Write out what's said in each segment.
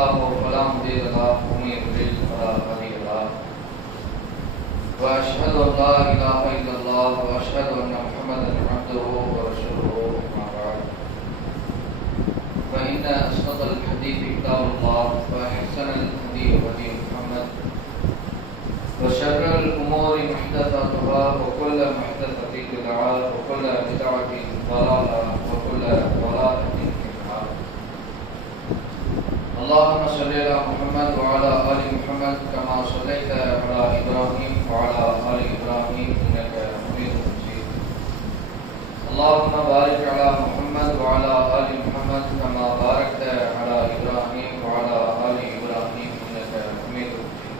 الله فلا مضل له ومن يضلل فلا هادي له وأشهد أن لا إله إلا الله وأشهد أن محمدا عبده ورسوله أما بعد فإن أصدق الحديث كتاب الله وأحسن الهدي هدي محمد وشر الأمور محدثاتها وكل محدثة بدعة وكل بدعة ضلالة وكل ضلالة في النار. اللهم صل على محمد وعلى آل محمد كما صليت على إبراهيم وعلى آل إبراهيم إنك حميد مجيد. اللهم بارك على محمد وعلى آل محمد كما باركت على إبراهيم وعلى آل إبراهيم إنك حميد مجيد.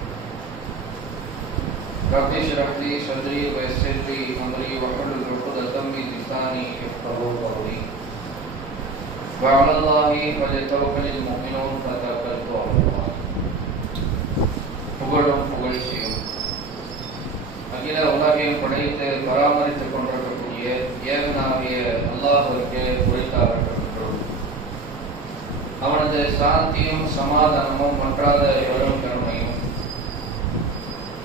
رب اشرح لي صدري ويسر لي أمري واحلل عقدة من لساني يفقهوا قولي. وعلى الله فليتوكل المؤمنون فتوكلت على الله. புகழும் புகழ்ச்சியும் அகில உலகையும் படைத்து பராமரித்துக் கொண்டிருக்கக்கூடிய ஏகனாகிய அல்லாஹ்விற்கு உரித்தாகட்டும். அவனது சாந்தியும் சமாதானமும் மன்றாத எவரும் கருணையும்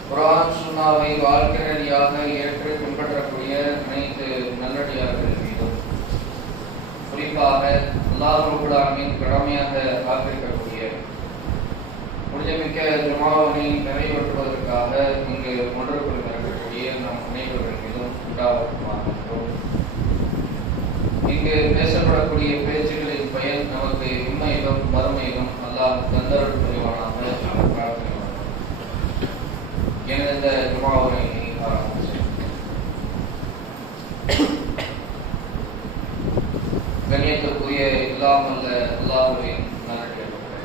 குர்ஆன் சுன்னாவை வாழ்க்கை நெறியாக ஏற்று பின்பற்றக்கூடிய அனைத்து நல்லடியார்கள் மீதும் குறிப்பாக அல்லாஹ் ரப்பல் ஆலமீன் கடமையாக ஆக்கியிருக்கக்கூடிய புனிதமிக்க ஜுமாவினை நிறைவேற்றுவதற்காக இங்கு ஒன்று கொண்டிருக்கக்கூடிய நம் அனைவர்கள் மீதும் உண்டாகட்டும். இங்கு பேசப்படக்கூடிய பேச்சுகளின் பயன் நமக்கு இம்மையிலும் மறுமையிலும் அல்லாஹ் தந்தருள் புரிவானாக பிரார்த்தனை. எனது ஜுமாவினை ஆரம்பிச்சேன். கண்ணியத்திற்குரிய இல்லாமல் அல்லாஹ்வுடைய நல்லடியார்களே,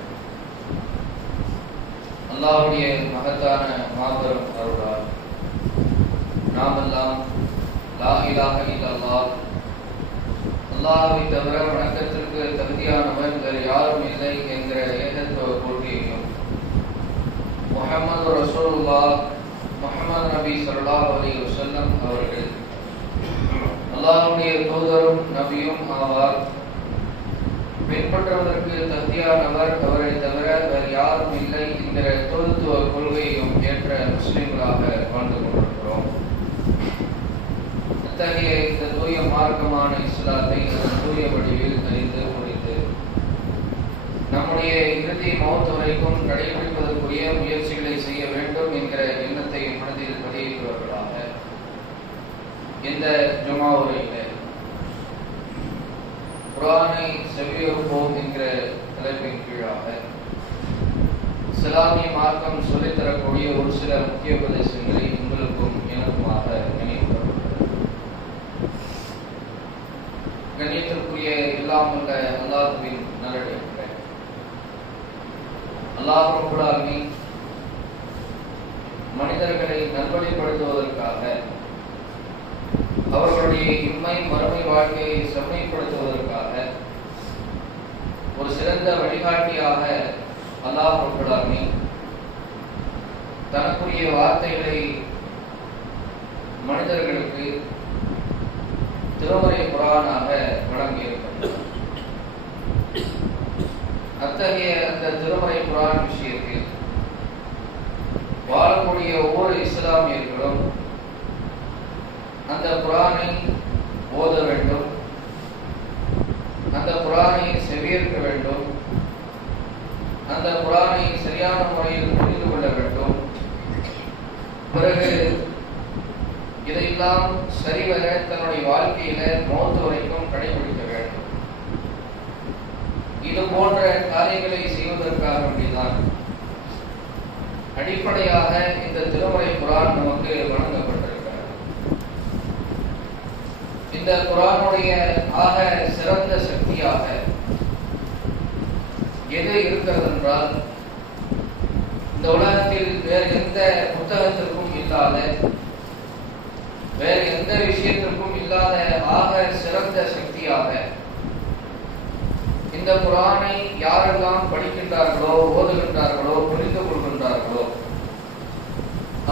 அல்லாஹ்வுடைய மகத்தான மாபெரும் அருளால் நாமெல்லாம் லா இலாஹ இல்லல்லாஹ் அல்லாஹ்வை தவிர வணக்கத்திற்கு தகுதியானவன் வேறு யாரும் இல்லை என்கிற ஏகத்துவ கொள்கையையும் முஹம்மது ரசூலுல்லாஹ் முஹம்மது நபி ஸல்லல்லாஹு அலைஹி வஸல்லம் அவர்கள் அல்லாஹ்வுடைய தூதரும் நபியும் ஆவார், பின்பற்றுவதற்கு தகுதியானவர் அவரை தவிர வேறு யாரும் இல்லை என்கிற தூதுத்துவ கொள்கையையும் ஏற்ற முஸ்லிம்களாக வாழ்ந்து கொண்டிருக்கிறோம். அத்தகைய இந்த தூய மார்க்கமான இஸ்லாத்தை தூய வடிவில் அறிந்து முடித்து நம்முடைய இறுதி மௌத் வரைக்கும் கடைபிடிப்பதற்குரிய முயற்சிகளை செய்ய வேண்டும் என்கிற எண்ணத்தை மனதில் பதியவர்களாக இந்த ஜுமா உரையிலே குர்ஆனை செவியுறுப்போம் என்கிற தலைப்பின் கீழாக இஸ்லாமிய மார்க்கம் சொல்லித்தரக்கூடிய ஒரு சில முக்கிய உபதேசங்களை உங்களுக்கும் எனக்குமாக நினைவுபடுத்துகிறது. கண்ணியத்திற்குரிய இல்லாமல் அல்லாஹ்வின் நல்லடியார்களே, அல்லாஹ் ரப்பல் ஆலமீன் மனிதர்களை நல்வழிப்படுத்துவதற்காக அவர்களுடைய இம்மை மறுமை வாழ்க்கையை செம்மைப்படுத்துவதற்காக ஒரு சிறந்த வழிகாட்டியாக அல்லாஹ் ரப்பல் ஆலமீன் தனக்குரிய வார்த்தைகளை மனிதர்களுக்கு திருமறை குர்ஆனாக வழங்கியிருக்கிறார். அத்தகைய அந்த திருமறை குர்ஆன் விஷயத்தில் வாழக்கூடிய ஒவ்வொரு இஸ்லாமியர்களும் அந்த குர்ஆனை ஓத வேண்டும், அந்த குர்ஆனை செவியேற்க வேண்டும், அந்த குர்ஆனை சரியான முறையில் புரிந்து கொள்ள வேண்டும். பிறகு இதையெல்லாம் சரிவர தன்னுடைய வாழ்க்கையில மௌத் வரைக்கும் கடைபிடிக்க வேண்டும். இது போன்ற காரியங்களை செய்வதற்காக வேண்டிதான் அடிப்படையாக இந்த திருமறை குர்ஆன் நமக்கு வழங்கப்பட்டிருக்கிறது. இந்த குர்ஆனுடைய ஆக சிறந்த சக்தியாக எது இருக்கிறது என்றால், இந்த உலகத்தில் வேறு எந்த புத்தகத்திற்கும் இல்லாத, வேறு எந்த விஷயத்திற்கும் இல்லாத ஆக சிறந்த சக்தியாக இந்த குர்ஆனை யாரெல்லாம் படிக்கின்றார்களோ, ஓதுகின்றார்களோ, புரிந்து கொள்கின்றார்களோ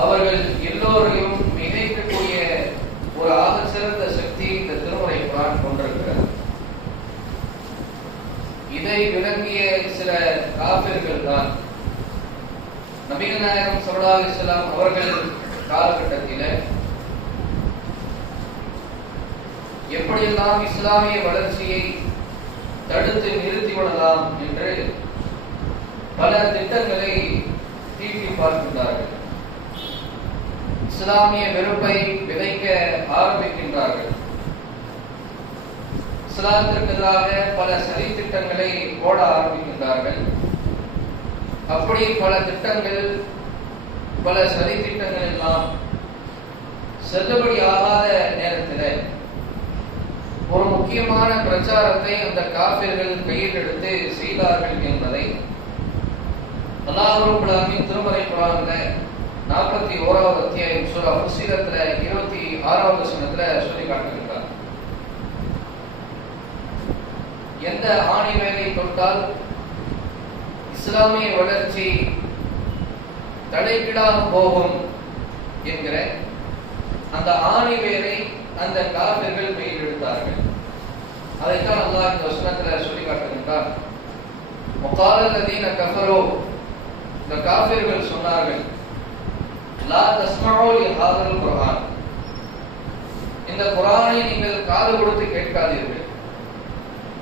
அவர்கள் எல்லோரையும் மிகைக்கக்கூடிய ஒரு ஆக சிறந்த சக்தி இந்த திருமறை குர்ஆன் கொண்டிருக்கிறது. இதை விளங்கிய சில காபிர்கள் தான் நபிகள் நாயகம் ஸல்லல்லாஹு அலைஹி வஸல்லம் அவர்கள் காலகட்டத்தில் எப்படியெல்லாம் இஸ்லாமிய வளர்ச்சியை தடுத்து நிறுத்திவிடலாம் என்று பல திட்டங்களை தீட்டி பார்க்கின்றார்கள். இஸ்லாமிய வெறுப்பை விதைக்க ஆரம்பிக்கின்றார்கள். இஸ்லாத்திற்கு எதிராக பல சதி திட்டங்களை போட ஆரம்பிக்கின்றார்கள். அப்படி பல திட்டங்கள், பல சதி திட்டங்கள் எல்லாம் செல்லுபடி ஆகாத நேரத்தில் ஒரு முக்கியமான பிரச்சாரத்தை அந்த காபிர்கள் கையில் எடுத்து செய்தார்கள் என்பதை அல்லாஹ் ரப்பல் ஆலமீன் திருமறை குர்ஆன்ல 41வது அத்தியாயம் சூரா ஃபுஸ்ஸிலத்ல 26வது வசனத்துல சொல்லி காட்டுகிறார். எந்த ஆணி வேலை தொட்டால் இஸ்லாமிய வளர்ச்சி தலைகீழாக போகும் என்கிற அந்த ஆணி வேலை அந்த காபிர்கள் கையில் எடுத்தார்கள். அதைத்தான் அல்லாஹ் இந்த வசனத்துல சொல்லி காட்டுகின்றார். وقال الذين كفروا, இந்த காபிர்கள் சொன்னார்கள், லா தஸ்மஉ லிஹாதல் குர்ஆன், இந்த குர்ஆனை நீங்கள் காது கொடுத்து கேட்காதீர்கள்.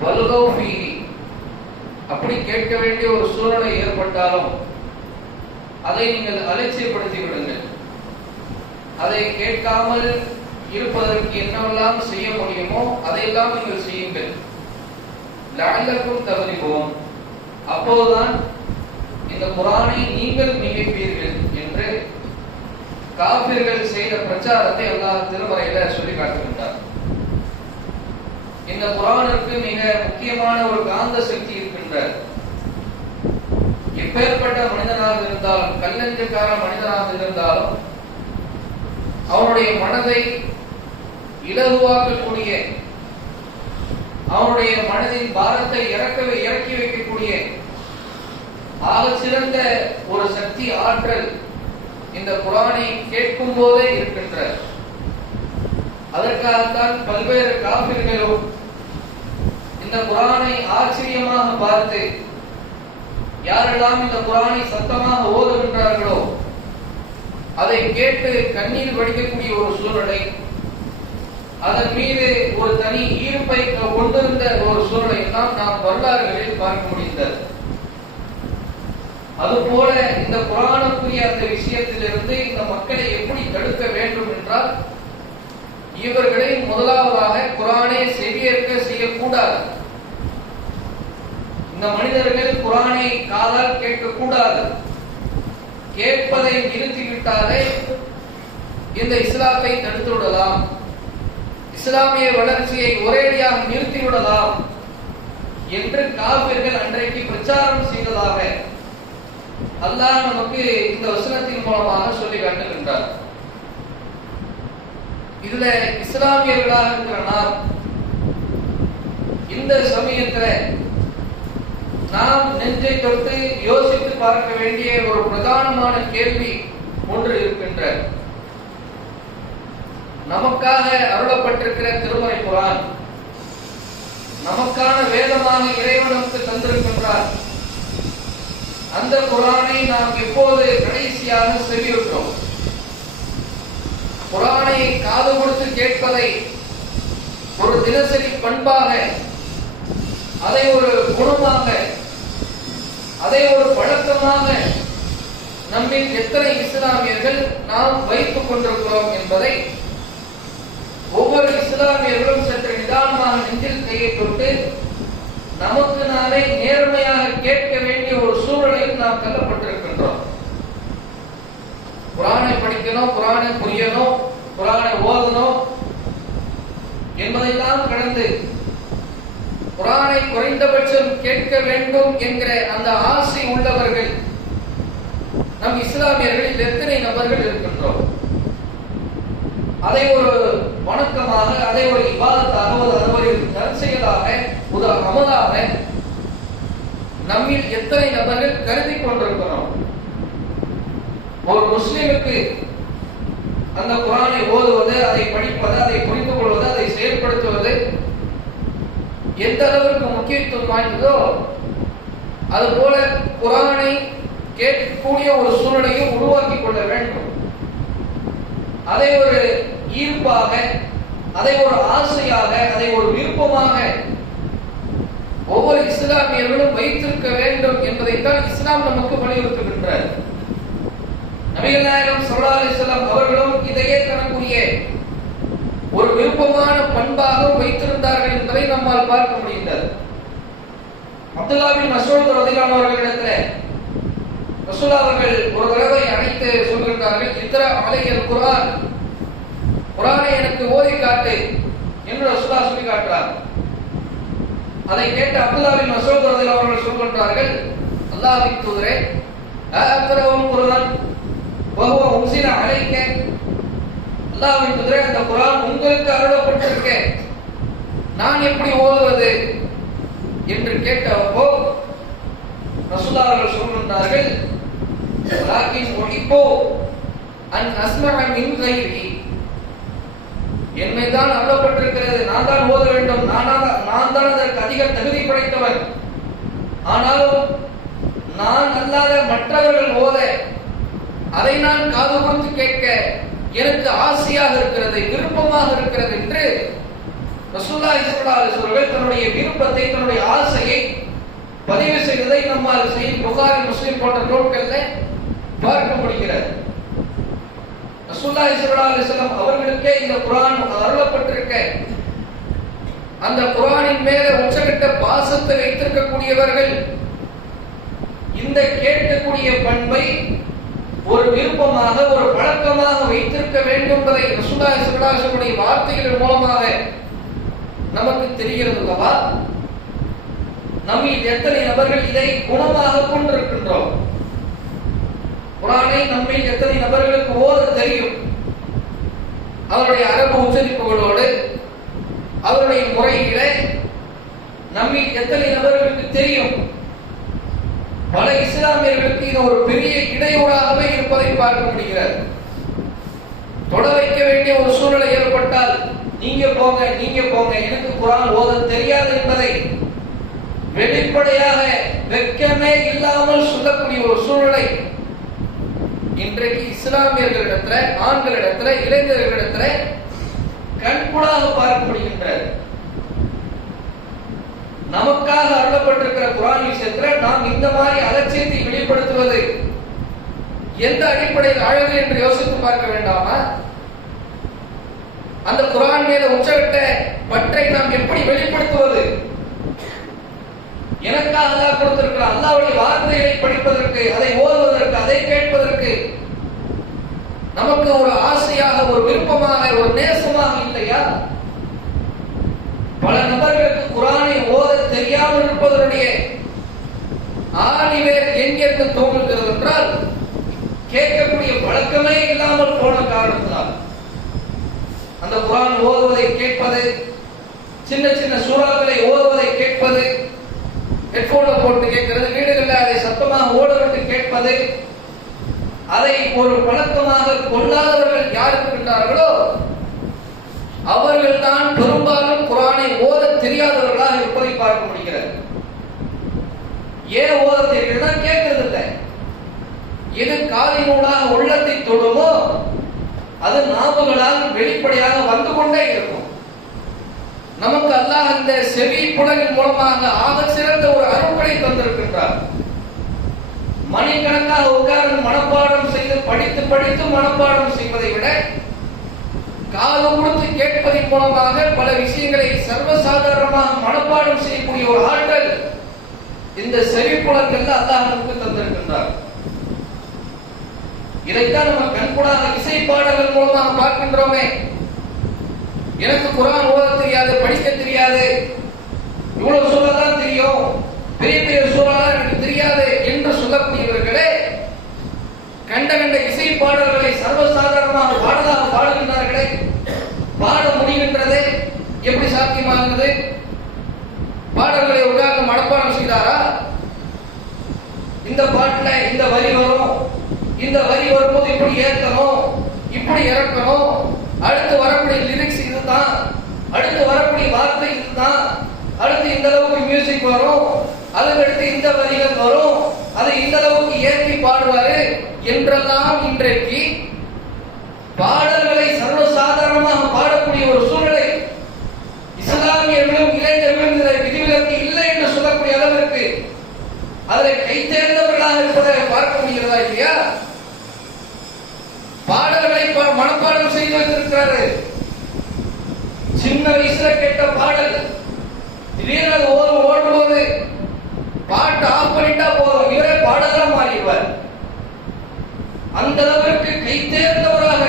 வல்கவ் ஃபீஹி, அப்படி கேட்க வேண்டிய ஒரு சூழ்நிலை ஏற்பட்டாலும் அதை நீங்கள் அலட்சியப்படுத்தி விடுங்கள். அதை கேட்காமல் இருப்பதற்கு என்னவெல்லாம் செய்ய முடியுமோ அதையெல்லாம் நீங்கள் செய்யுங்கள். லஅல்லக்கும் தக்லிபூன், அப்போதுதான் இந்த குர்ஆனை நீங்கள் மிகைப்பீர்கள் என்று காபிர்கள் செய்த பிரச்சாரத்தை அல்லாஹ் திருமறையில சொல்லி காட்டுகின்றார். இந்த குர்ஆனுக்கு மிக முக்கியமான ஒரு காந்த சக்தி இருக்கின்றது. எப்பேற்பட்ட மனிதனாக இருந்தாலும், கல்லஞ்சக்கார மனிதனாக இருந்தாலும் அவனுடைய மனதை இலகுவாக்கக்கூடிய, அவனுடைய மனதின் பாரத்தை இறக்கி வைக்கக்கூடிய ஆக சிறந்த ஒரு சக்தி, ஆற்றல் இந்த குர்ஆனை கேட்கும் போதே இருக்கின்ற. அதற்காகத்தான் பல்வேறு காபிர்களும் இந்த குர்ஆனை ஆச்சரியமாக பார்த்து, யாரெல்லாம் இந்த குர்ஆனை சத்தமாக ஓதுகின்றார்களோ அதை கேட்டு கண்ணீர் வடிக்கக்கூடிய ஒரு சூழ்நிலை, அதன் மீது ஒரு தனி ஈர்ப்பை கொண்டிருந்த ஒரு சூழ்நிலை தான் நாம் வரலாறுகளில் பார்க்க முடிந்தது. அதுபோல இந்த குர்ஆனுக்குரிய அந்த விஷயத்திலிருந்து இந்த மக்களை எப்படி தடுக்க வேண்டும் என்றால், இவர்களை முதலாவதாக குர்ஆனை செவியேற்க செய்யக்கூடாது. இந்த மனிதர்கள் குர்ஆனை காதால் கேட்கக்கூடாது. கேட்பதை நிறுத்திவிட்டாலே இந்த இஸ்லாத்தை தடுத்து விடலாம், இஸ்லாமிய வளர்ச்சியை ஒரேடியாக நிறுத்திவிடலாம் என்று காபிர்கள் அன்றைக்கு பிரச்சாரம் செய்ததாக அல்லாஹ் நமக்கு இந்த வசனத்தின் மூலமாக சொல்லி காட்டுகின்றார். இதுல இஸ்லாமியர்களாக இருக்கிற நாம் இந்த சமயத்துல நாம் நெஞ்சை தொட்டு யோசித்து பார்க்க வேண்டிய ஒரு பிரதானமான கேள்வி ஒன்று இருக்கின்ற. நமக்காக அருளப்பட்டிருக்கிற திருமறை குர்ஆன், நமக்கான வேதமாக இறைவன் நமக்கு தந்திருக்கின்றார். அந்த குர்ஆனை நாம் எப்போது கடைசியாக செவியுற்றோம்? குர்ஆனை காது கொடுத்து கேட்பதை ஒரு தினசரி பண்பாக, அதை ஒரு குணமாக, அதை ஒரு பழக்கமாக நம்மில் எத்தனை இஸ்லாமியர்கள் நாம் வைத்துக் கொண்டிருக்கிறோம் என்பதை ஒவ்வொரு இஸ்லாமியர்களும் சற்று நிதானமாக நெஞ்சில் கையை தொட்டு நமக்கு நாளை நேர்மையாக கேட்க வேண்டிய ஒரு சூழலில் நாம் தள்ளப்பட்டிருக்கின்றோம். குர்ஆனை படிக்கணும், குர்ஆனை புரியணும், குர்ஆனை ஓதணும் என்பதையெல்லாம் கடந்து குர்ஆனை குறைந்தபட்சம் கேட்க வேண்டும் என்கிற அந்த ஆசை உள்ளவர்கள் நம் இஸ்லாமியர்களில் எத்தனை நபர்கள் இருக்கின்றோம்? அதை ஒரு வணக்கமாக, அதை ஒரு இபாதத்தாக, அதை ஒரு நற்செயலாக, ஒரு அமலாக நம்மில் எத்தனை நபர்கள் கருதி கொண்டிருக்கிறோம்? ஒரு முஸ்லிமுக்கு அந்த குர்ஆனை ஓதுவது, அதை படிப்பது, அதை புரிந்து கொள்வது, அதை செயல்படுத்துவது எந்த அளவிற்கு முக்கியத்துவம் வாய்ந்ததோ அதுபோல குர்ஆனை கேட்கக்கூடிய ஒரு சூழ்நிலையை உருவாக்கி கொள்ள வேண்டும். அதை ஒரு ஈர்ப்பாக, அதை ஒரு ஆசையாக, அதை ஒரு விருப்பமாக ஒவ்வொரு இஸ்லாமியர்களும் வைத்திருக்க வேண்டும் என்பதைத்தான் இஸ்லாம் நமக்கு வலியுறுத்துகின்றார். நபிகள் நாயகம் ஸல்லல்லாஹு அலைஹி வஸல்லம் அவர்களும் இதையே தனக்குரிய ஒரு விருப்பமான பண்பாக வைத்திருந்தார்கள் என்பதை நம்மால் பார்க்க முடிகிறது. அப்துல்லாஹ் பின் மஸ்ஊத் ரலியல்லாஹு அன்ஹு அவர்களிடத்தில் ரசூலுல்லாஹ் அவர்கள் ஒரு தடவை அழைத்து சொல்கிறார்கள், இக்ரா அலையல் குர்ஆன், குர்ஆனை எனக்கு ஓதி காட்டு என்று ரசூலுல்லாஹ் சொல்லி காட்டுறார். அதை கேட்டு அப்துல்லாஹ் பின் மஸ்ஊத் ரலியல்லாஹு அன்ஹு அவர்கள் சொல்கிறார்கள், அல்லாஹ்வின் தூதரே, அக்ரவுல் குர்ஆன் வஹுவ உன்ஸில அலைக்க, அல்லாஹ்வின் தூதரே, அந்த குர்ஆன் உங்களுக்கு அருளப்பட்டிருக்க, நான் எப்படி ஓதுவது என்று கேட்டப்போ ரசூலுல்லாஹ் அவர்கள் சொல்கிறார்கள், லாக்கின் உஹிப்பு அன் அஸ்மஅ மின் கைரி, என்னைதான் அருளப்பட்டிருக்கிறது, நான் தான் ஓத வேண்டும், நான் தான் அதற்கு அதிக தகுதி படைத்தவன். ஆனாலும் நான் அல்லாத மற்றவர்கள் ஓத அதை நான் காது கொடுத்து கேட்க எனக்கு ஆசையாக இருக்கிறது, விருப்பமாக இருக்கிறது என்று ரசூலுல்லாஹி ஸல்லல்லாஹு அலைஹி வஸல்லம் தன்னுடைய விருப்பத்தை, தன்னுடைய ஆசையை பதிவு செய்ததை நம்மால் சஹீஹ் புகாரி, முஸ்லிம் போன்ற நூல்களில் பார்க்க முடிகிறது. ரசூலுல்லாஹி ஸல்லல்லாஹு அலைஹி வஸல்லம் அவர்களுக்கே இந்த குர்ஆன் அருளப்பட்டிருக்க, அந்த குர்ஆனின் மேலே உச்சகட்ட பாசத்தை வைத்திருக்கக்கூடியவர்கள் இந்த கேட்கக்கூடிய பண்பை ஒரு விருப்பமாக, ஒரு பழக்கமாக வைத்திருக்க வேண்டும் என்பதை ரசூலுல்லாஹி ஸல்லல்லாஹு அலைஹி வஸல்லம் வார்த்தைகளின் மூலமாக நமக்கு தெரிகிறது அல்லவா? நம்மில் எத்தனை நபர்கள் இதை குணமாக கொண்டிருக்கின்றோம்? குர்ஆனை நம்மில் எத்தனை நபர்களுக்கு ஓத தெரியும்? அவருடைய அரபு உச்சரிப்புகளோடு, அவருடைய முறையிலே நம்மில் எத்தனை நபர்களுக்கு தெரியும்? பல இஸ்லாமியர்களுக்கு இது ஒரு பெரிய இடையூறாகவே இருப்பதை பார்க்க முடிகிறது. தொட வைக்க வேண்டிய ஒரு சூழ்நிலை ஏற்பட்டால், நீங்க போங்க, எனக்கு குர்ஆன் ஓத தெரியாது என்பதை வெளிப்படையாக வெட்கமே இல்லாமல் சொல்லக்கூடிய ஒரு சூழ்நிலை இன்றைக்கு இஸ்லாமியர்களிடத்துல, ஆண்களிடத்துல, இளைஞர்களிடத்துல கண்கூடாக பார்க்க முடிகின்றது. நமக்காக அருளப்பட்டிருக்கிற குர்ஆன் விஷயத்தில் நாம் இந்த மாதிரி அலட்சியத்தை வெளிப்படுத்துவது எந்த அடிப்படையில் அழகு என்று யோசித்து பார்க்க வேண்டாமா? அந்த குர்ஆன் மீது உச்சகட்ட பற்றை நாம் எப்படி வெளிப்படுத்துவது? எனக்காக அல்லாஹ் கொடுத்திருக்கிறார், அல்லாஹ்வுடைய வார்த்தைகளை படிப்பதற்கு, அதை ஓதுவதற்கு, அதை கேட்பதற்கு நமக்கு ஒரு ஆசையாக, ஒரு விருப்பமாக, ஒரு நேசமாக இல்லையா? பல நபர்களுக்கு குர்ஆனை ஓத தெரியாமல் இருப்பதனுடைய ஆணிவேர் எங்கிருந்து தோன்றுகிறது என்றால், கேட்கக்கூடிய பழக்கமே இல்லாமல் போன காரணத்தினால். அந்த குர்ஆன் ஓதுவதை கேட்பது, சின்ன சின்ன சூறாக்களை ஓதுவதை கேட்பது, ஹெட்போன்ல போட்டு கேட்கிறது, வீடுகளில் அதை சத்தமாக ஓடவிட்டு கேட்பது, அதை ஒரு பழக்கமாக கொள்ளாதவர்கள் யார் இருக்கின்றார்களோ அவர்கள் தான் பெரும்பாலும் குர்ஆனை ஓத தெரியாதவர்களாக இருப்பதை பார்க்க முடிகிறது. ஏன் ஓத தெரியல? கேட்கறது இல்லை. எது காலினூடாக உள்ளத்தை தொடுமோ அது நாவுகளால் வெளிப்படையாக வந்து கொண்டே இருக்கும். நமக்கு அல்லாஹ் இந்த செவி புலனின் மூலமாக ஆக சிறந்த ஒரு அருட்கொடை தந்திருக்கின்றார். மணிக்கணக்காக உட்கார்ந்து மனப்பாடம் செய்து படித்து படித்து மனப்பாடம் செய்வதை விட காது கொடுத்து கேட்பதன் மூலமாக பல விஷயங்களை சர்வசாதாரணமாக மனப்பாடம் செய்யக்கூடிய ஒரு ஆற்றல் இந்த செவிப்புலன்கள் அல்லாஹ் நமக்கு தந்திருக்கின்றார். இதைத்தான் நம்ம கண்கூடாக இசைப்பாடல்கள் மூலமாக பார்க்கின்றோமே. எனக்கு குர்ஆன் ஓத தெரியாது, படிக்க தெரியாது, இவ்வளவு சூறாதான் தெரியும், பெரிய பெரிய சூறாலாம் எனக்கு தெரியாது என்று சொல்லக்கூடியவர்களே கண்ட கண்ட இசை பாடல்களை சர்வசாதாரணமாக பாடலாக பாடுகின்றார்களே. பாட முடிகின்றதே, எப்படி சாத்தியமாகிறது? பாடல்களை உட்கார்ந்து மனப்பாடம் செய்தாரா? இந்த பாட்டுல இந்த வரி வரும், இந்த வரி வரும்போது இப்படி ஏற்கணும், இப்படி இறக்கணும், அடுத்து வரக்கூடிய லிரிக்ஸ் இதுதான், அடுத்து வரக்கூடிய வார்த்தை இதுதான், அடுத்து இந்த அளவுக்கு மியூசிக் வரும், அதுக்கடுத்து இந்த வரிகள் வரும், அதை இந்த அளவுக்கு ஏற்றி பாடுவாரு என்றெல்லாம் இன்றைக்கு பாடல்களை சர்வசாதாரணமாக பாடக்கூடிய ஒரு சூழ்நிலை இஸ்லாமியர்களும் இளைஞர்களும் இதில் விதிவிலக்கு இல்லை என்று சொல்லக்கூடிய அளவிற்கு அதில் கை தேர்ந்தவர்களாக இருப்பதை பார்க்க முடிகிறதா இல்லையா? பாடல்களை மனப்பாடம் செய்து வைத்திருக்கிறாரு. சின்ன வயசுல கேட்ட பாடல் திடீர்னு ஓடும்போது பாட்டு ஆஃப் பண்ணிட்டா போதும், இவரே பாடலாம் மாறிடுவார். அந்த அளவிற்கு கை தேர்ந்தவராக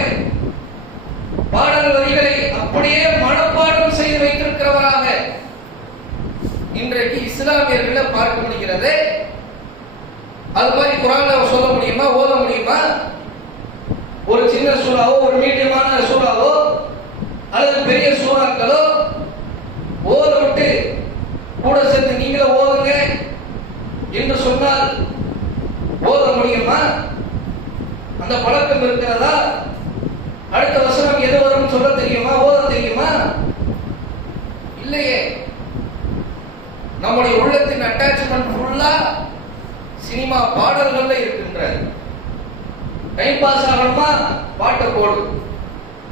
பாடல் வரிகளை அப்படியே மனப்பாடம் செய்து வைத்திருக்கிறவராக இன்றைக்கு இஸ்லாமியர்களை பார்க்க முடிகிறது. அது மாதிரி குர்ஆன்ல சொல்ல முடியுமா, ஓத முடியுமா? ஒரு சின்ன சூறாவோ, ஒரு மீடியமான சூறாவோ அல்லது பெரிய சூறாக்களோ ஓத விட்டு கூட சேர்த்து நீங்களே ஓதுங்க என்று சொன்னால் ஓத முடியுமா? அந்த பழக்கம் இருக்கிறதா? அடுத்த வசனம் எது வரும் சொல்ல தெரியுமா, ஓத தெரியுமா? இல்லையே. நம்முடைய உள்ளத்தின் அட்டாச்மெண்ட் ஃபுல்லா சினிமா பாடல்கள்ல இருக்கின்றது. டைம் பாஸ் ஆகணுமா, பாட்டை போடு.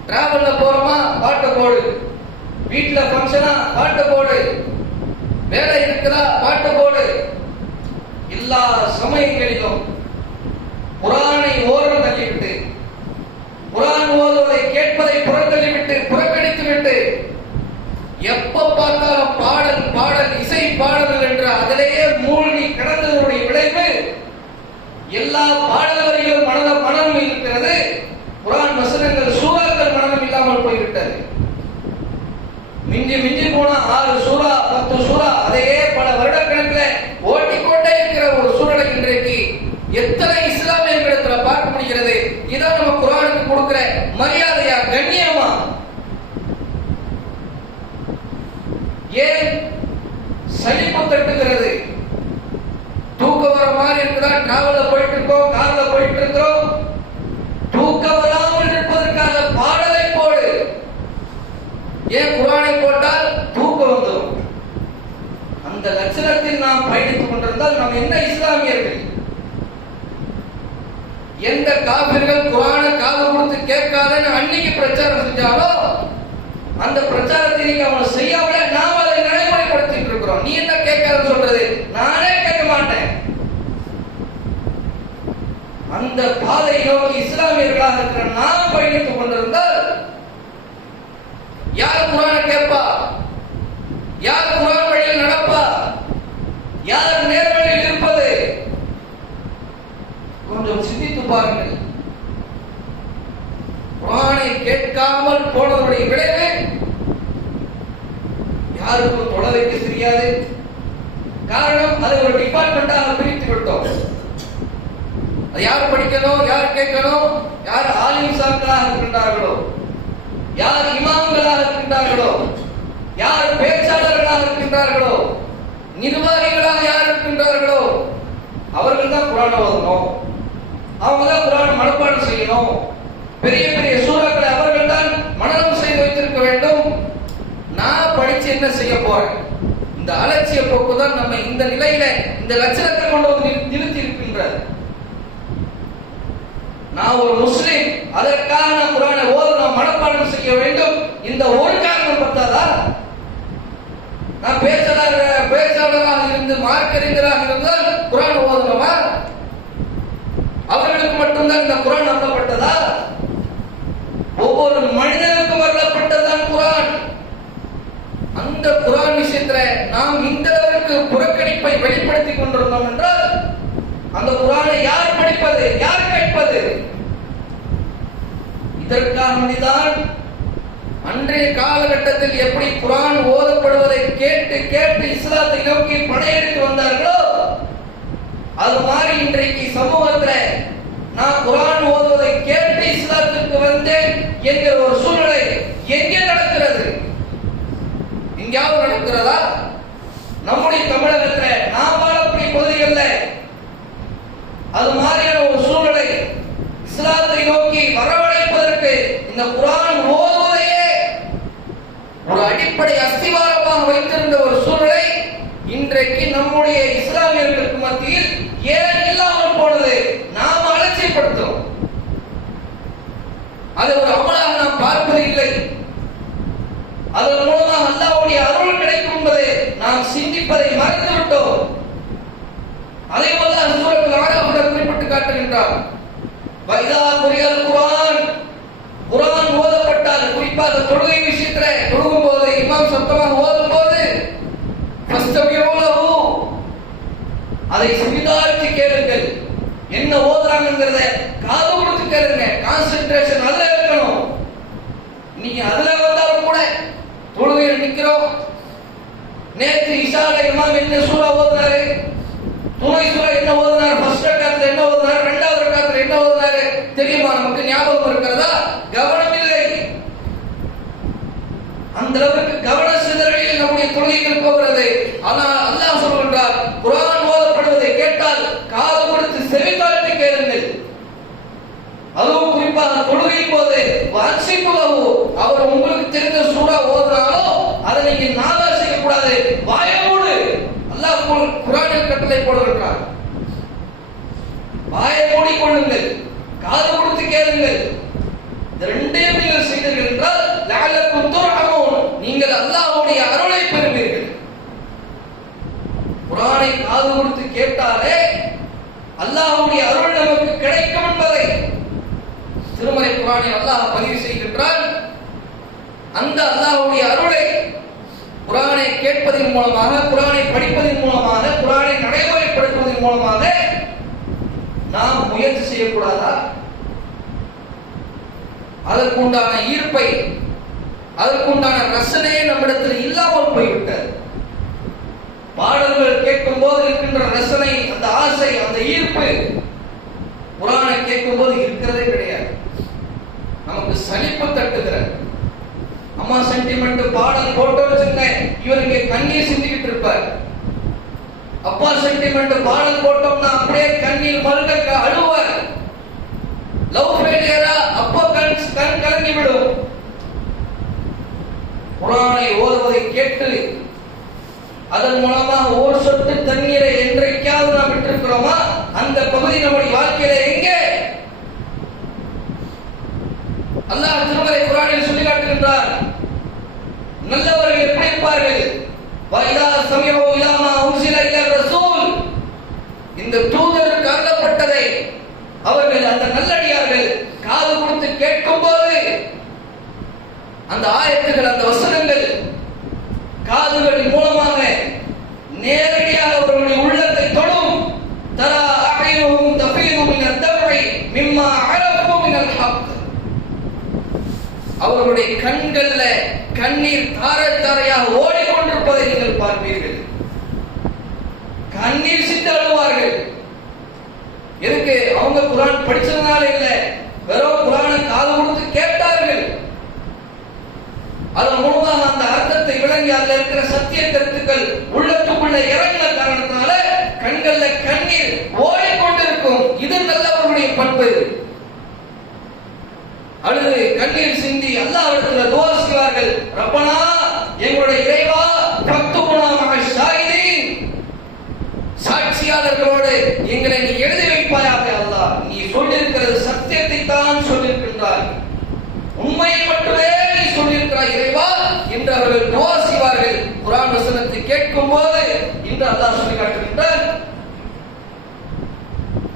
டிராவல்ல போறோமா, பாட்டை போடு. வீட்டுல ஃபங்க்ஷனா, பாட்டை போடு. வேலை இருக்குதா, பாட்டை போடு. எல்லா சமயங்களிலும் குர்ஆனை ஓரம் தள்ளிவிட்டு, குர்ஆன் ஓதுவதை கேட்பதை புறக்கணித்து விட்டு எப்ப பார்த்தாலும் பாடல் பாடல் இசை பாடல்கள் என்ற அதிலேயே மூழ்கி கிடந்ததனுடைய விளைவு எல்லா பாடல் வரிகளும் மனநம் இருக்கிறது. குர்ஆன் வசனங்கள் சூறாக்கள் மனநம் இல்லாமல் போய்விட்டது. மிஞ்சி போனா 6 சூறா 10 சூறா அதையே பல வருடக்கணக்கில் ஓட்டிக்கொண்டே இருக்கிற ஒரு சூழலை இன்றைக்கு எத்தனை இஸ்லாமியர்களிடத்துல பார்க்க முடிகிறது. இதான் நம்ம குர்ஆனுக்கு கொடுக்கிற மரியாதையா, கண்ணியமா? ஏன் சலிப்பு தட்டுகிறது? தூக்கம் வர மாதிரி இருக்குதா? டிராவல்ல போயிட்டு இருக்கோம், கார்ல போயிட்டு இருக்கிறோம், தூக்கம் வராமல் இருப்பதற்காக பாடலை போடு. ஏன் குர்ஆனை போட்டால் தூக்கம் வந்துடும்? அந்த லட்சணத்தில் நாம் பயணித்துக் கொண்டிருந்தால் நாம் என்ன இஸ்லாமியர்கள்? எந்த காபிர்கள் குர்ஆனை காது கொடுத்து கேட்காதன்னு அன்னைக்கு பிரச்சாரம் செஞ்சாலோ அந்த பிரச்சாரத்தை நீங்க அவனை செய்யாமல நாம அதை நடைமுறைப்படுத்திட்டு இருக்கிறோம். நீ என்ன கேட்காதன்னு சொல்றது? நானே கேட்க மாட்டேன். அந்த பாதை நோக்கி இஸ்லாமியர்களாக இருக்கிற நாம் பயணித்துக் கொண்டிருந்தால் யார் குர்ஆனை கேட்பா? யார் குர்ஆன் வழியில் நடப்பா? யார் நேர்வழியில் இருப்பது? கொஞ்சம் சிந்தித்து பாருங்கள். குர்ஆனை கேட்காமல் போனவருடைய விளைவு யாருக்கும் தொலை வைக்க தெரியாது. காரணம், அதை ஒரு டிபார்ட்மெண்டாக பிரித்து விட்டோம். அது யார் படிக்கணும், யார் கேட்கணும், யார் ஆலிம் சாக்களாக இருக்கின்றார்களோ, யார் இமாம்களாக இருக்கின்றார்களோ, யார் பேச்சாளர்களாக இருக்கின்றார்களோ, நிர்வாகிகளாக யார் இருக்கின்றார்களோ அவர்கள் தான் குர்ஆனை ஓதணும். அவங்க தான் குர்ஆனை மனப்பாடம் செய்யணும். பெரிய பெரிய சூறாக்களை அவர்கள் தான் மனனம் செய்து வைத்திருக்க வேண்டும். நான் படிச்சு என்ன செய்ய போறேன்? இந்த அலட்சிய போக்கு தான் நம்ம இந்த நிலையில இந்த லட்சணத்தை கொண்டு வந்து நிறுத்தி இருக்கின்றது. நான் ஒரு முஸ்லிம், அதற்காக நான் குர்ஆனை ஓதணும், மனப்பாடம் செய்ய வேண்டும். இந்த ஒரு காரணம் பத்தாதா? நான் பேச்சாளராக இருந்து மார்க்கறிஞராக இருந்தால் குர்ஆன் ஓதணுமா? அவர்களுக்கு மட்டும்தான் இந்த குர்ஆன் அருளப்பட்டதா? ஒவ்வொரு மனிதனுக்கும் அருளப்பட்டதுதான் குர்ஆன். அந்த குர்ஆன் விஷயத்துல நாம் இந்த அளவுக்கு புறக்கணிப்பை வெளிப்படுத்திக் கொண்டிருந்தோம் என்றால் அந்த குர்ஆனை யார் படிப்பது, யார் கேட்பது? இதற்காகதான் அன்றைய காலகட்டத்தில் எப்படி குர்ஆன் ஓதப்படுவதை கேட்டு கேட்டு இஸ்லாத்தை நோக்கி படையெடுத்து வந்தார்களோ அது மாதிரி இன்றைக்கு சமூகத்தில் நான் குர்ஆன் ஓதுவதை கேட்டு இஸ்லாத்திற்கு வந்தேன் என்கிற ஒரு சூழ்நிலை எங்கே நடக்கிறது? எங்கேயாவது நடக்கிறதா? நம்முடைய தமிழகத்தில் நாம் வாழக்கூடிய பகுதிகளில் அது மாதிரியான ஒரு சூழ்நிலை இஸ்லாத்தை நோக்கி வரவழைப்பதற்கு இந்த குர்ஆன் ஓதுவதையே ஒரு அடிப்படை அஸ்திவாரமாக வைத்திருந்த ஒரு சூழலை இன்றைக்கு நம்முடைய இஸ்லாமியர்களுக்கு மத்தியில் ஏன் இல்லாமல் போனது? நாம் அலட்சியப்படுத்தும். அதை ஒரு அமலாக நாம் பார்ப்பது இல்லை. அதன் மூலமாக அல்லாஹ்வுடைய அருள் கிடைக்கும் என்பதை நாம் சிந்திப்பதை மறந்துவிட்டோம். அதே போல சூரத்துல் அராஃப்ல குறிப்பிட்டு காட்டுகின்றார், வைதா குரியல் குர்ஆன், குர்ஆன் ஓதப்பட்டால், குறிப்பாக தொழுகை விஷயத்துல தொழுகும் போது இமாம் சத்தமாக ஓதும் போது ஃபஸ்தபியூலஹு, அதை செவிதாழ்த்தி கேளுங்கள். என்ன ஓதுறாங்கங்கறத காது கொடுத்து கேளுங்க. கான்சென்ட்ரேஷன் அதுல இருக்கணும். நீங்க அதுல வந்தாலும் கூட தொழுகையில் நிக்கிறோம். நேற்று இஷால இமாம் என்ன சூரா ஓதுனாரு, துணை சூரா என்ன ஓதுனாரு, ஃபர்ஸ்ட் ரக்காத்துல என்ன ஓதுனாரு, இரண்டாவது ரக்காத்துல என்ன ஓதுனாரு தெரியுமா? நமக்கு ஞாபகம் இருக்கிறதா? கவனம் இல்லை. அந்த அளவுக்கு கவன சிதறலில் நம்முடைய தொழுகைகள் போகிறது. ஆனால் அல்லாஹ் சொல்கின்றார், குர்ஆன் ஓதப்படுவதை கேட்டால் காது கொடுத்து செவிதாழ்த்தி கேளுங்கள். அதுவும் குறிப்பாக தொழுகையின் போது வாசிப்புலவு, அவர் உங்களுக்கு தெரிந்த சூரா ஓதுறாலோ அதை நீங்க நாதா செய்யக்கூடாது, வாயை மூடு. அல்லாஹ் குர்ஆனில் கட்டளை போடுகிறார், வாயை மூடிக்கொள்ளுங்கள், காது கொடுத்து கேளுங்கள். இந்த ரெண்டையும் நீங்கள் செய்தீர்கள் என்றால் லஅல்லக்கும் துர்ஹமூன், நீங்கள் அல்லாஹ்வுடைய அருளை பெறுவீர்கள். குர்ஆனை காது கொடுத்து கேட்டாலே அல்லாஹ்வுடைய அருள் நமக்கு கிடைக்கும் என்பதை திருமறை குர்ஆனில் அல்லாஹ் பதிவு செய்கின்றான். அந்த அல்லாஹ்வுடைய அருளை குர்ஆனை கேட்பதன் மூலமாக, குர்ஆனை படிப்பதன் மூலமாக, குர்ஆனை நடைமுறைப்படுத்துவதன் மூலமாக நாம் முயற்சி செய்யக்கூடாதா? அதற்குண்டான ஈர்ப்பை, அதற்குண்டான ரசனையே நம்மிடத்தில் இல்லாமல் போய்விட்டது. பாடல்கள் கேட்கும் போது இருக்கின்ற ரசனை, அந்த ஆசை, அந்த ஈர்ப்பு குர்ஆனை கேட்கும் போது இருக்கிறதே கிடையாது. நமக்கு சலிப்பு தட்டுகிறது. அம்மா சென்டிமெண்ட் பாடல் போட்டோ வச்சுங்க, இவருக்கு கண்ணீர் சிந்திக்கிட்டு இருப்பார். அப்பா சென்டிமெண்ட் பாடல் போட்டோம்னா அப்படியே கண்ணீர் மல்க அழுவார். லவ் ஃபெயிலியரா அப்போ கண் கலங்கி விடும். குர்ஆனை ஓதுவதை கேட்டு அதன் மூலமாக ஒரு சொட்டு தண்ணீரை என்றைக்காவது நாம் விட்டிருக்கிறோமா? அந்த பகுதி நம்முடைய வாழ்க்கையில எங்கே? அல்லாஹ் திருமறை குர்ஆனில் சொல்லி காட்டுகின்றார், நல்லவர்கள் எப்படி இருப்பார்கள்? வைதா சமிஉ இலா மா உன்சில இலா ரசூல், இந்த தூதருக்கு அருளப்பட்டதை அவர்கள், அந்த நல்லடியார்கள் காது கொடுத்து கேட்கும் போது அந்த ஆயத்துகள், அந்த வசனங்கள் காதுகளின் மூலமாக நேரடியாக அவர்களுடைய உள்ளத்தை தொடும். தரா அகைனுஹும் தஃபீது மினத் தம்இ மிம்மா அரஃபு மினல் ஹக், அவர்களுடைய கண்கள்ல கண்ணீர் தாரை தாரையாக ஓடிக்கொண்டிருப்பதை நீங்கள் பார்ப்பீர்கள். கண்ணீர் சிந்து அழுவார்கள். எதுக்கு? அவங்க குர்ஆன் படிச்சதுனால இல்ல, வெறும் குர்ஆனை காது கொடுத்து கேட்டார்கள். அதன் மூலமாக அந்த அர்த்தத்தை விளங்கி அதில் இருக்கிற சத்திய கருத்துக்கள் உள்ளத்துக்குள்ள இறங்கின காரணத்தினால கண்கள்ல கண்ணீர் ஓடிக்கொண்டிருக்கும். இது நல்லவர்களுடைய பண்பு. அழுது கண்ணீர் சிந்தி அல்லாஹ்விடத்தில் துஆ செய்வார்கள், ரப்பனா, எங்களுடைய இறைவா, ஃபக்துபுனா மஅஷ் ஷாஹிதீன், சாட்சியாளர்களோடு எங்களை நீ எழுதி வைப்பாயாக. அல்லாஹ், நீ சொல்லியிருக்கிறது சத்தியத்தை தான் சொல்லியிருக்கின்றாய், உண்மையை மட்டுமே நீ சொல்லியிருக்கிறாய் இறைவா என்று அவர்கள் துஆ செய்வார்கள். குர்ஆன் வசனத்தை கேட்கும் போது இன்று அல்லாஹ் சொல்லி காட்டுகின்றார்,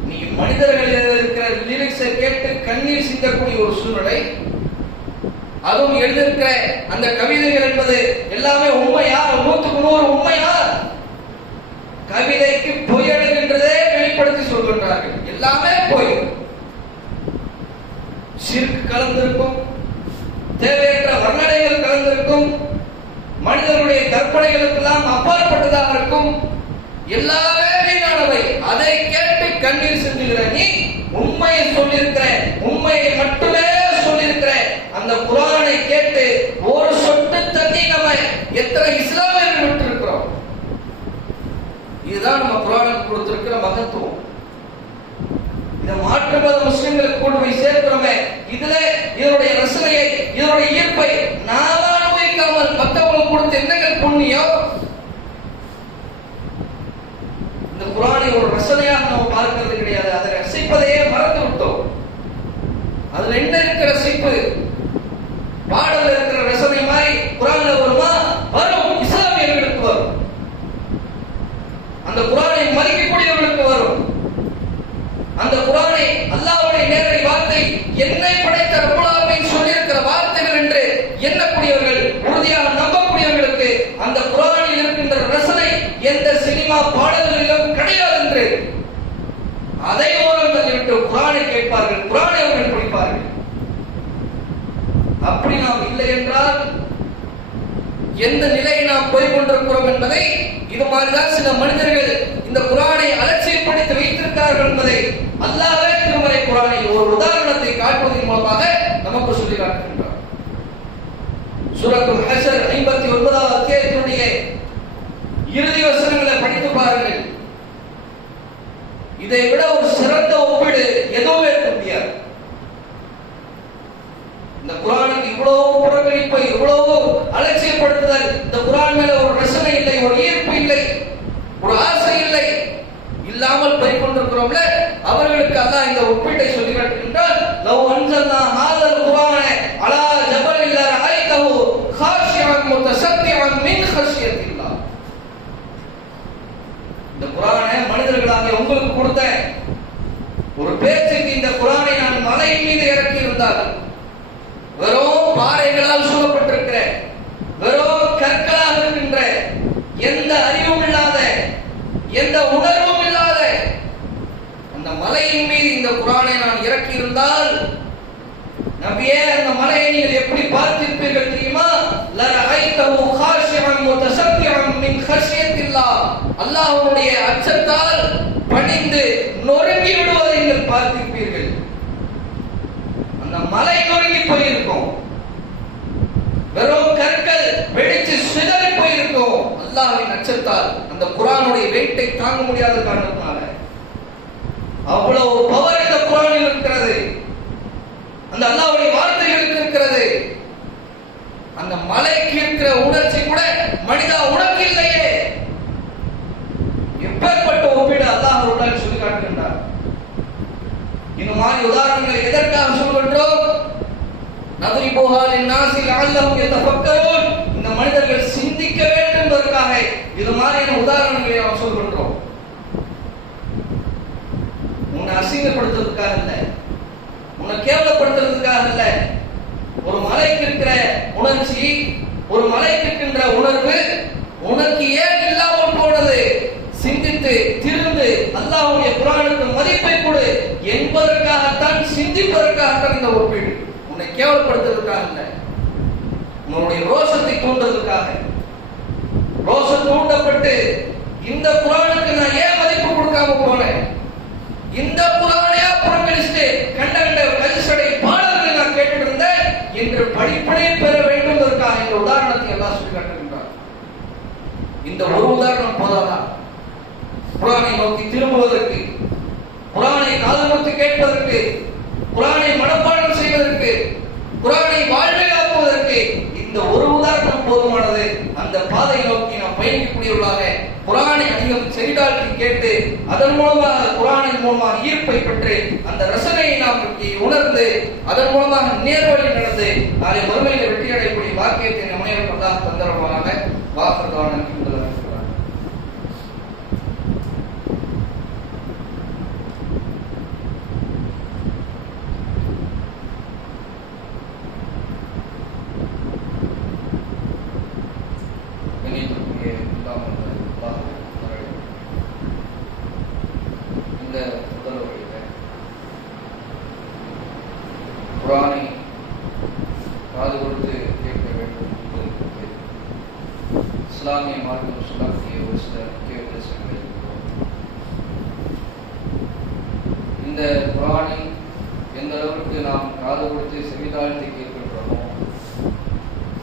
நீ மனிதர்கள் இருக்கிற லிரிக்ஸை கேட்டு கண்ணீர் சிந்தக்கூடிய ஒரு சூழ்நிலை, அதுவும் எழுதியிருக்கிற அந்த கவிதைகள் என்பது எல்லாமே உண்மையா? 100% உண்மையா? கவிதைக்கு பொய் எழுதுகின்றதே வெளிப்படுத்தி சொல்கின்றார்கள். எல்லாமே பொய். ஷிர்க் கலந்திருக்கும், தேவையற்ற வர்ணனைகள் கலந்திருக்கும், மனிதனுடைய கற்பனைகளுக்கெல்லாம் அப்பாற்பட்டதாக இருக்கும். எல்லாமே வீணானவை. அதை கேட்டு கண்ணீர் சிந்துகிற நீ உண்மையை சொல்லியிருக்கிற, உண்மையை மட்டுமே சொல்லியிருக்கிற அந்த குர்ஆனை கேட்டு ஒரு சொட்டு தண்ணி நம்ம எத்தனை இஸ்லாமியர்கள் விட்டிருக்கிறோம். இதுதான் நம்ம குர்ஆனுக்கு கொடுத்திருக்கிற மகத்துவம். இதை மாற்றுமத முஸ்லிம்களுக்கு கொண்டு போய் சேர்க்கிறோமே, இதுல இதனுடைய ரசனையை, இதனுடைய ஈர்ப்பை நாம அனுபவிக்க அனுபவிக்காமல் மற்றவங்களுக்கு கொடுத்து என்னங்கள் புண்ணியம்? இந்த குர்ஆனை ஒரு ரசனையாக நாம் பார்க்கிறது கிடையாது. அதை ரசிப்பதையே மறந்து விட்டோம். அதுல என்ன இருக்கிற ரசிப்பு? பாடல இருக்கிற ரசனை மாதிரி குர்ஆன்ல வருமா? வரும். இஸ்லாமியர்களுக்கு வரும். அந்த குர்ஆனை மதிக்கக்கூடியவர்களுக்கு வரும். அந்த குர்ஆனை அல்லாஹ்வுடைய நேரடி வார்த்தை, என்னை படைத்த ரப்புல் ஆலமீன் சொல்லியிருக்கிற வார்த்தைகள் என்று எண்ணக்கூடியவர்கள், உறுதியாக நம்பக்கூடியவர்களுக்கு அந்த குர்ஆனில் இருக்கின்ற ரசனை எந்த சினிமா பாடல்களிலும் கிடையாது என்று அதை ஓரம் தள்ளிவிட்டு குர்ஆனை கேட்பார்கள், குர்ஆனை அவர்கள் படிப்பார்கள். அப்படி நாம் இல்லை என்றால் எந்த நிலையை நாம் போய் கொண்டிருக்கிறோம் என்பதை இது மாதிரிதான் சில மனிதர்கள் இந்த குர்ஆனை அலட்சியப்படுத்தி வைத்திருக்கிறார்கள் என்பதை அல்லாஹ்வே திருமறை குர்ஆனில் ஒரு உதாரணத்தை காட்டுவதன் மூலமாக நமக்கு சொல்லி காட்டுகின்றார். சூரத்துல் ஹஷர் 59வது அத்தியாயத்தினுடைய இறுதி வசனங்களை படித்து பாருங்கள். இதை விட ஒரு சிறந்த ஒப்பீடு எதுவுமே இருக்க முடியாது. இந்த குர்ஆனுக்கு இவ்வளவு புறக்கணிப்பு, இவ்வளவு அலட்சியப்படுத்துதல், இந்த குர்ஆன் மேல ஒரு ரசனை இல்லை, ஒரு ஈர்ப்பு இல்லை, ஒரு ஆசை இல்லை, இல்லாமல் போய் கொண்டிருக்கிறோம்ல, அவர்களுக்கு அல்லாஹ் இந்த ஒப்பீட்டை சொல்லி காட்டுகின்றார். லவ் அன்ஸல்னா ஹாதல் குர்ஆன அலா ஜபலில் லரஅய்தஹு காஷிஅன் முத்தஸத்திஅன் மின் கஷ்யத்தில்லாஹ். இந்த குர்ஆனை மனிதர்களாக உங்களுக்கு கொடுத்த ஒரு பேச்சுக்கு இந்த குர்ஆனை நான் மலையின் மீது இறக்கி இருந்தால், வெறும் பாறைகளால் சூழப்பட்டிருக்கிற, வெறும் கற்களாக இருக்கின்ற, எந்த அறிவும் இல்லாத, எந்த உணர்வும் இல்லாத அந்த மலையின் மீது இந்த குர்ஆனை நான் இறக்கி இருந்தால், நபியே அந்த மலையை நீங்கள் எப்படி பார்த்திருப்பீர்கள் தெரியுமா? லரஐதஹு காஷிஅன் முத்தஸத்திஅன் மின் கஷ்யத்தில்லாஹ். அல்லாஹ்வுடைய அச்சத்தால் பணிந்து நொறுங்கி விடுவதை நீங்கள் பார்த்திருப்பீர்கள். அந்த மலை நொறுங்கி போயிருக்கும், வெறும் கற்கள் வெடிச்சு சிதறி போயிருக்கும். அல்லாஹ்வின் அச்சத்தால் அந்த குர்ஆனுடைய வெயிட்டை தாங்க முடியாத காரணத்தினால அவ்வளவு பவர் இந்த குர்ஆனில் இருக்கிறது, அந்த அல்லாஹ்வுடைய வார்த்தைகளுக்கு இருக்கிறது. அந்த மலைக்கு இருக்கிற உணர்ச்சி கூட மனிதா உனக்கு இல்லையே. எப்பேற்பட்ட ஒப்பீடு அல்லாஹ் உடல் சொல்லி காட்டுகின்றார். இந்த மாதிரி உதாரணங்களை எதற்காக சொல்கின்றோம்? நத்ரிபுஹா லின்னாஸி லஅல்லஹும் யதஃபக்கரூன். இந்த மனிதர்கள் சிந்திக்க வேண்டும் என்பதற்காக இது மாதிரியான உதாரணங்களை நாம் சொல்கின்றோம். உன்னை அசிங்கப்படுத்துறதுக்காக இல்ல, உன்னை கேவலப்படுத்துறதுக்காக இல்ல. ஒரு மலைக்கு இருக்கிற உணர்ச்சி, ஒரு மலைக்கு இருக்கின்ற உணர்வு உனக்கு ஏன் இல்லாமல் போனது? சிந்தித்து திருந்து அல்லாஹ்வுடைய குர்ஆனுக்கு மதிப்பை கொடு என்பதற்காகத்தான், சிந்திப்பதற்காகத்தான் இந்த ஒப்பீடு. உன்னை கேவலப்படுத்துவதற்காக இல்ல, உன்னுடைய ரோஷத்தை தூண்டுவதற்காக. ரோஷம் தூண்டப்பட்டு இந்த குர்ஆனுக்கு நான் ஏன் மதிப்பு கொடுக்காம போனேன், இந்த குர்ஆனையா புறக்கணிச்சுட்டு கண்ட கல்சடை பாடல்களை நான் கேட்டு இருந்தேன் என்று படிப்பனை பெற வேண்டும் என்பதற்காக இந்த உதாரணத்தை எல்லாம் சொல்லி காட்டுகின்றார். இந்த ஒரு உதாரணம் போதாதா குர்ஆனை நோக்கி திரும்புவதற்கு, குர்ஆனை காதுமத்து கேட்பதற்கு, குர்ஆனை மனப்பாடம் செய்வதற்கு, குர்ஆனை வாழ்வில் ஆக்குவதற்கு இந்த ஒரு உதாரணம் போதுமானது. அந்த பாதை நோக்கி நாம் பயணிக்கக்கூடியவர்களாக குர்ஆனை அதிகம் செவிதாழ்த்தி கேட்டு, அதன் மூலமாக குர்ஆனின் மூலமாக ஈர்ப்பை பெற்று அந்த ரசனையை நாம் உணர்ந்து, அதன் மூலமாக நேர்வழி நடந்து நாளை மறுமையில் வெற்றி அடையக்கூடிய வாக்கியத்தை நம்மையில் அல்லாஹ் தந்தருவானாக. வாஃபர்தான அல்ஹம்துலில்லாஹ். இந்த உத்தரவுகளில் குர்ஆனை காது கொடுத்து கேட்க வேண்டும் என்பதற்கு இஸ்லாமிய மார்க்கம் சொல்லக்கூடிய ஒரு சில முக்கிய உபதேசங்கள் இருக்கிறோம். இந்த குர்ஆனை எந்த அளவுக்கு நாம் காது கொடுத்து செவிதாழ்த்தி கேட்கின்றோமோ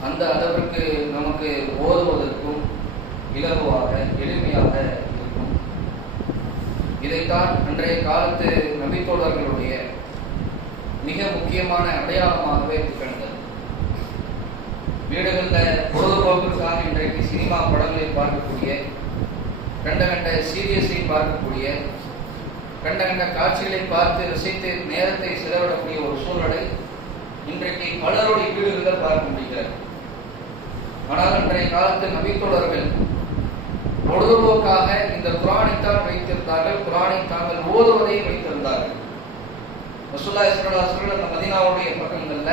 அந்த அளவுக்கு நமக்கு ஓதுவதற்கும் இலகுவாக எளிமையாக இருக்கும். இதைத்தான் அன்றைய காலத்து நபித்தோழர்களுடைய மிக முக்கியமான அடையாளமாகவே திகழ்ந்தது. வீடுகளில் பொழுதுபோக்கிற்காக இன்றைக்கு சினிமா படங்களை பார்க்கக்கூடிய, கண்ட சீரியஸை பார்க்கக்கூடிய, கண்ட காட்சிகளை பார்த்து ரசித்து நேரத்தை செலவிடக்கூடிய ஒரு சூழ்நிலை இன்றைக்கு பலருடைய வீடுகளில் பார்க்க முடிகிறது. ஆனால் இன்றைய காலத்தில் நபித்தோழர்கள் பொழுதுபோக்காக இந்த குர்ஆனைத்தான் வைத்திருந்தார்கள், குர்ஆனை தாங்கள் ஓதுவதை வைத்திருந்தார்கள். ரசூலுல்லாஹி ஸல்லல்லாஹு அலைஹி வஸல்லம் அந்த மதீனாவுடைய பக்கங்கள்ல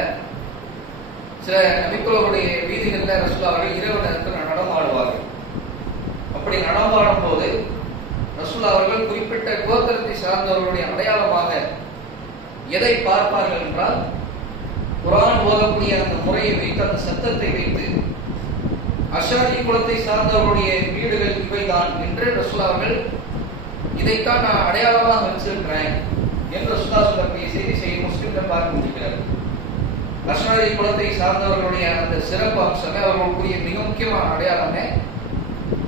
சில நபித்தோழருடைய வீதிகளில் ரசூலுல்லாஹ் அவர்கள் இரவு நேரத்தில் நடமாடுவார்கள். அப்படி நடமாடும் போது ரசூலுல்லாஹ் அவர்கள் குறிப்பிட்ட கோத்திரத்தை சார்ந்தவர்களுடைய அடையாளமாக எதை பார்ப்பார்கள் என்றால், குர்ஆன் ஓதக்கூடிய அந்த முறையை வைத்து, அந்த சத்தத்தை வைத்து, அஷாரி குலத்தை சார்ந்தவருடைய வீடுகள் இவைதான் என்று ரசூலுல்லாஹ் அவர்கள் இதைத்தான் நான் அடையாளமாக வச்சிருக்கிறேன் என்று ரசூலுல்லாஹ் சொல்லக்கூடிய செய்தி முஸ்லிம்கள் பார்க்க முடிகிறது. அஷாரி குலத்தை சார்ந்தவர்களுடைய அந்த சிறப்பு அம்சமே, அவர்களுக்குரிய மிக முக்கியமான அடையாளமே,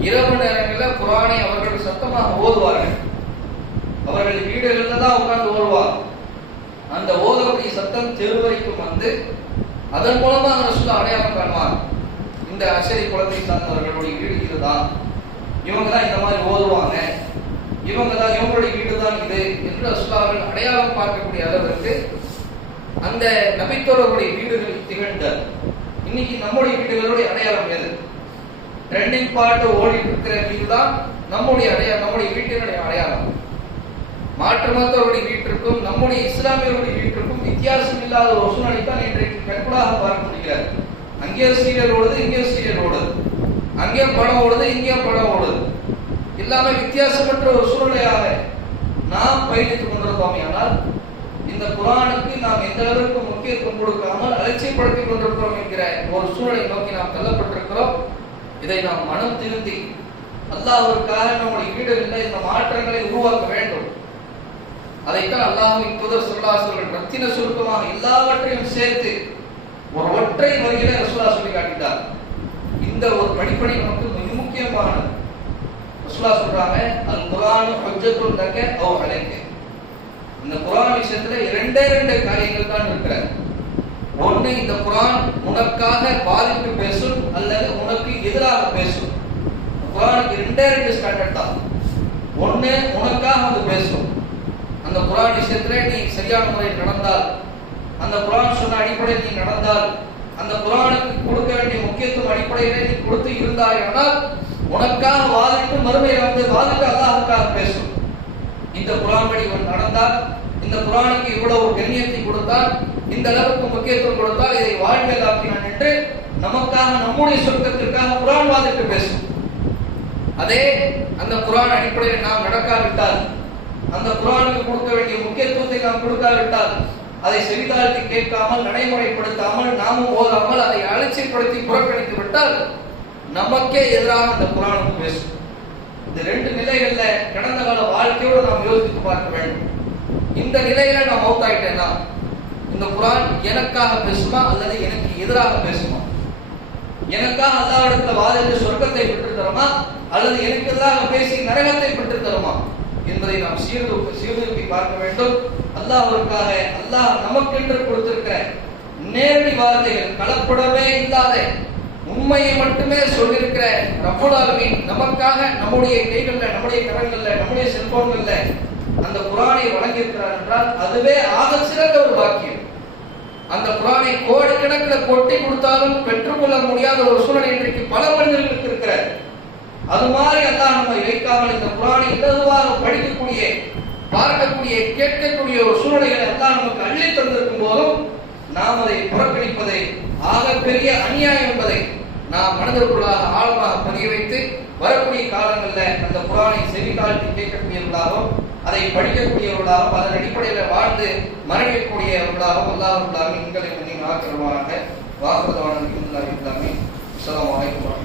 இரவு நேரங்களில் குர்ஆனை அவர்கள் சத்தமாக ஓதுவார்கள். அவர்கள் வீடுகளில் தான் உட்கார்ந்து ஓதுவார். அந்த ஓதக்கூடிய சத்தம் தெரு வரைக்கும் வந்து அதன் மூலமாக ரசூலுல்லாஹ் அடையாளம் காணுவார். இந்த அஷரி குலத்தை சார்ந்தவர்களுடைய வீடு இதுதான், இவங்க தான் இந்த மாதிரி ஓதுவாங்க, இவங்க தான் இவங்களுடைய வீடு தான் இது என்று ரசூலுல்லாஹ் அவர்கள் அடையாளம் பார்க்கக்கூடிய அளவிற்கு அந்த நபித்தோழர்களுடைய வீடுகள் திகழ்ந்தார். இன்னைக்கு நம்முடைய வீடுகளுடைய அடையாளம் எது? ட்ரெண்டிங் பாட்டு ஓடி இருக்கிற வீடு தான் நம்முடைய அடையாளம், நம்முடைய வீட்டினுடைய அடையாளம். மாற்று மதத்தவருடைய வீட்டிற்கும் நம்முடைய இஸ்லாமியர்களுடைய வீட்டிற்கும் வித்தியாசம் இல்லாத ஒரு சூழ்நிலை தான் இன்றைக்கு கண்கூடாக பார்க்க முடிகிறது. அங்கேயே சீரியல் ஓடுது, இங்கே சீரியல் ஓடுது, அங்கேயே படம் ஓடுது, இங்கேயே படம் ஓடுது. எல்லாமே வித்தியாசமற்ற ஒரு சூழ்நிலையாக நாம் பயணித்துக் கொண்டிருக்கோம். ஆனால் இந்த குர்ஆனுக்கு நாம் எந்த அளவுக்கு முக்கியத்துவம் கொடுக்காமல் அலட்சியப்படுத்திக் கொண்டிருக்கிறோம் என்கிற ஒரு சூழலை நோக்கி நாம் தள்ளப்பட்டிருக்கிறோம். இதை நாம் மனம் திருந்தி அல்லாஹ்வுக்காக நம்முடைய வீடுகளில் இந்த மாற்றங்களை உருவாக்க வேண்டும். அதைத்தான் அல்லாஹ்வின் தூதர் ஸல்லல்லாஹு அலைஹி வஸல்லம் ரத்தின சுருக்கமாக எல்லாவற்றையும் சேர்த்து ஒரு ஒற்றை வரியில ரசூலுல்லாஹ் சொல்லி காட்டிட்டார். இந்த ஒரு படிப்பனை நமக்கு மிக முக்கியமானது. ரசூலுல்லாஹ் சொல்றாங்க, அல் குர்ஆனு ஹுஜ்ஜத்துன் லக அவ் அலைக. இந்த குர்ஆன் விஷயத்துல இரண்டே காரியங்கள் தான் இருக்கிறது. ஒன்று, இந்த குர்ஆன் உனக்காக பாதிப்பு பேசும் அல்லது உனக்கு எதிராக பேசும். குர்ஆனுக்கு ரெண்டு ஸ்டாண்டர்ட் தான். ஒன்று, உனக்காக அது பேசும். அந்த குர்ஆன் விஷயத்துல நீ சரியான முறையில் நடந்தால், அந்த குர்ஆன் சொன்ன அடிப்படையில் நீ நடந்தால், அந்த குர்ஆனுக்கு கொடுக்க வேண்டிய முக்கியத்துவம் அடிப்படையிலே நீ கொடுத்து இருந்தாயானால், உனக்காக வாதிட்டு மறுமையில் வந்து வாதிட்டு அல்லாஹ்வுக்காக பேசும். இந்த குர்ஆன் படி நடந்தால், இந்த குர்ஆனுக்கு இவ்வளவு கண்ணியத்தை கொடுத்தால், இந்த அளவுக்கு முக்கியத்துவம் கொடுத்தால், இதை வாழ்வில் ஆக்கினான் என்று நமக்காக, நம்முடைய சொர்க்கத்திற்காக குர்ஆன் வாதிட்டு பேசும். அதே அந்த குர்ஆன் அடிப்படையில் நாம் நடக்காவிட்டால், அந்த குர்ஆனுக்கு கொடுக்க வேண்டிய முக்கியத்துவத்தை நாம் கொடுக்காவிட்டால், அதை செவிதாழ்த்தி கேட்காமல், நடைமுறைப்படுத்தாமல், நாமும் ஓதாமல், அதை அலட்சியப்படுத்தி புறக்கணித்து விட்டால் நமக்கே எதிராக அந்த குர்ஆனுக்கு பேசும். இந்த ரெண்டு நிலைகள்ல கடந்த கால வாழ்க்கையோடு நாம் யோசித்து பார்க்க வேண்டும். இந்த நிலையில நான் மௌத்தாயிட்டேன்னா இந்த குர்ஆன் எனக்காக பேசுமா அல்லது எனக்கு எதிராக பேசுமா? எனக்காக அல்லாஹ்விடத்துல வாதிட்டு சொர்க்கத்தை பெற்று தருமா அல்லது எனக்கு எதிராக பேசி நரகத்தை பெற்று தருமா என்பதை நாம் சீர்தூக்கி பார்க்க வேண்டும். அல்லாஹ்வுக்காக அல்லாஹ் நமக்கென்று கொடுத்திருக்கிற நேரடி வார்த்தைகள், கலப்படமே இல்லாத உண்மையை மட்டுமே சொல்லியிருக்கிற ரப்பல் ஆலமீன் நமக்காக நம்முடைய கைகளில், நம்முடைய கரங்களில், நம்முடைய செல்போன்களில் அந்த குர்ஆனை வழங்கியிருக்கிறார் என்றால் அதுவே ஆக சிறந்த ஒரு பாக்கியம். அந்த குர்ஆனை கோடிக்கணக்கில் கொட்டி கொடுத்தாலும் பெற்றுக்கொள்ள முடியாத ஒரு சூழ்நிலை இன்றைக்கு பல மனிதர்களுக்கு இருக்கிறார். அது மாதிரி அல்லாஹ் நம்மை வைக்காமல் இந்த குர்ஆனை இலகுவாக படிக்கக்கூடிய, பார்க்கக்கூடிய, கேட்கக்கூடிய ஒரு சூழ்நிலைகளை அல்லாஹ் நமக்கு அள்ளி தந்திருக்கும் போதும் நாம் அதை புறக்கணிப்பதை ஆகப்பெரிய அநியாயம் என்பதை நாம் மனதிற்குள்ளாக ஆழமாக பதிய வைத்து வரக்கூடிய காலங்களில் அந்த குர்ஆனை செவிதாழ்த்தி கேட்கக்கூடியவர்களாகவும், அதை படிக்கக்கூடியவர்களாகவும், அதன் அடிப்படையில் வாழ்ந்து மரணிக்கக்கூடியவர்களாகவும் அல்லாஹ் எங்களை ஆக்கிரமாக வாக்குறுதிவான அஸ்ஸலாமு அலைக்கும்.